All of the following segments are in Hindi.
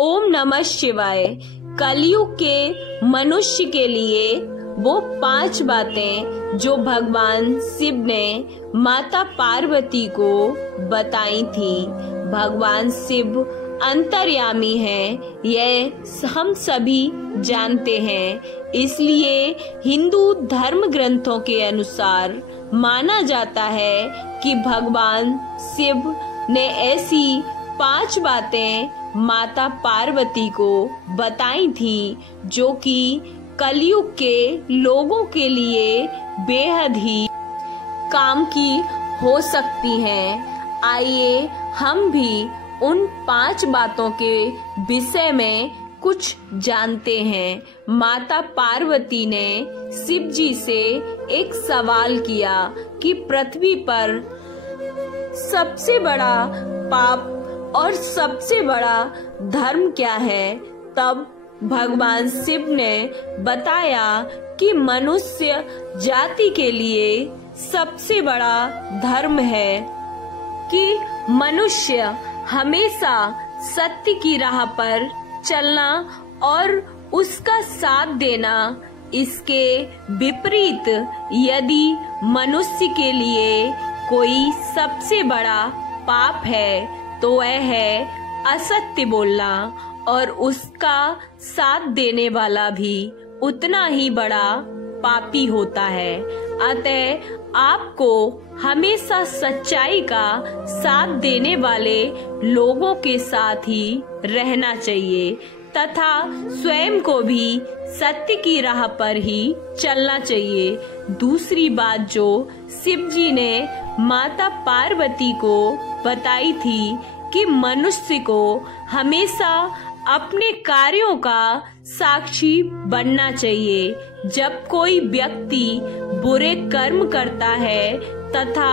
ओम नमः शिवाय। कलयुग के मनुष्य के लिए वो 5 बातें जो भगवान शिव ने माता पार्वती को बताई थी। भगवान शिव अंतर्यामी हैं, यह हम सभी जानते हैं। इसलिए हिंदू धर्म ग्रंथों के अनुसार माना जाता है कि भगवान शिव ने ऐसी 5 बातें माता पार्वती को बताई थी जो कि कलयुग के लोगों के लिए बेहद ही काम की हो सकती हैं। आइए हम भी उन 5 बातों के विषय में कुछ जानते हैं। माता पार्वती ने शिव जी से एक सवाल किया कि पृथ्वी पर सबसे बड़ा पाप और सबसे बड़ा धर्म क्या है। तब भगवान शिव ने बताया कि मनुष्य जाति के लिए सबसे बड़ा धर्म है कि मनुष्य हमेशा सत्य की राह पर चलना और उसका साथ देना। इसके विपरीत यदि मनुष्य के लिए कोई सबसे बड़ा पाप है तो वह है असत्य बोलना, और उसका साथ देने वाला भी उतना ही बड़ा पापी होता है। अतः आपको हमेशा सच्चाई का साथ देने वाले लोगों के साथ ही रहना चाहिए तथा स्वयं को भी सत्य की राह पर ही चलना चाहिए। दूसरी बात जो शिव जी ने माता पार्वती को बताई थी कि मनुष्य को हमेशा अपने कार्यों का साक्षी बनना चाहिए। जब कोई व्यक्ति बुरे कर्म करता है तथा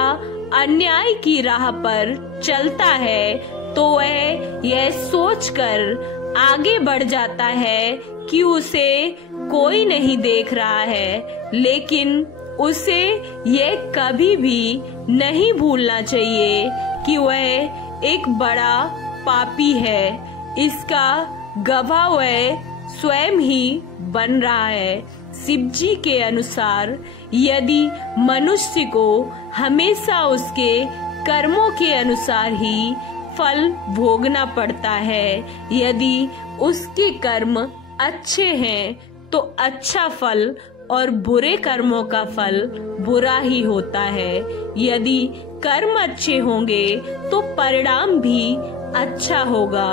अन्याय की राह पर चलता है तो वह यह सोचकर आगे बढ़ जाता है कि उसे कोई नहीं देख रहा है, लेकिन उसे यह कभी भी नहीं भूलना चाहिए कि वह एक बड़ा पापी है। इसका गवाह वह स्वयं ही बन रहा है। शिव जी के अनुसार यदि मनुष्य को हमेशा उसके कर्मों के अनुसार ही फल भोगना पड़ता है, यदि उसके कर्म अच्छे हैं तो अच्छा फल और बुरे कर्मों का फल बुरा ही होता है। यदि कर्म अच्छे होंगे तो परिणाम भी अच्छा होगा,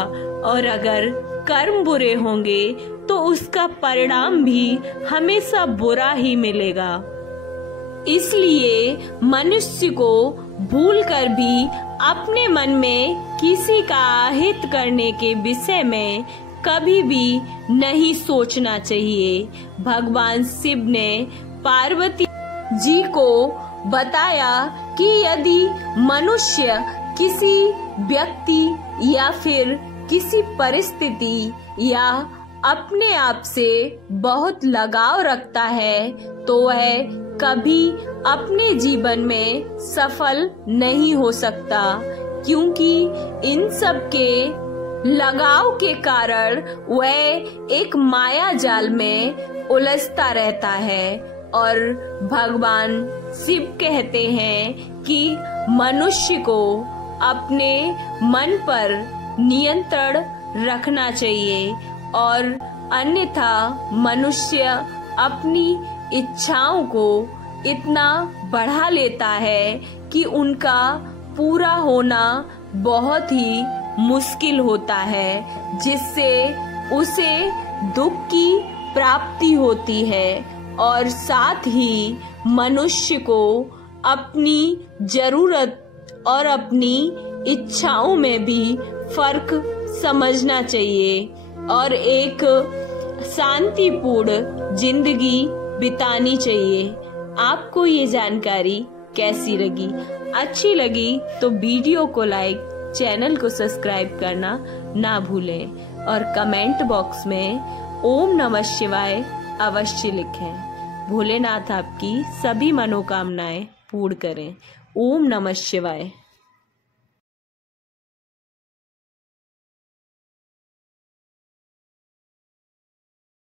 और अगर कर्म बुरे होंगे तो उसका परिणाम भी हमेशा बुरा ही मिलेगा। इसलिए मनुष्य को भूलकर भी अपने मन में किसी का हित करने के विषय में कभी भी नहीं सोचना चाहिए। भगवान शिव ने पार्वती जी को बताया कि यदि मनुष्य किसी व्यक्ति या फिर किसी परिस्थिति या अपने आप से बहुत लगाव रखता है तो वह कभी अपने जीवन में सफल नहीं हो सकता, क्योंकि इन सब के लगाव के कारण वह एक माया जाल में उलझता रहता है। और भगवान शिव कहते हैं कि मनुष्य को अपने मन पर नियंत्रण रखना चाहिए, और अन्यथा मनुष्य अपनी इच्छाओं को इतना बढ़ा लेता है कि उनका पूरा होना बहुत ही मुश्किल होता है, जिससे उसे दुख की प्राप्ति होती है। और साथ ही मनुष्य को अपनी जरूरत और अपनी इच्छाओं में भी फर्क समझना चाहिए और एक शांतिपूर्ण जिंदगी बितानी चाहिए। आपको ये जानकारी कैसी लगी? अच्छी लगी तो वीडियो को लाइक, चैनल को सब्सक्राइब करना ना भूलें, और कमेंट बॉक्स में ओम नमः शिवाय अवश्य लिखें। भोलेनाथ आपकी सभी मनोकामनाएं पूर्ण करें। ओम नमः शिवाय।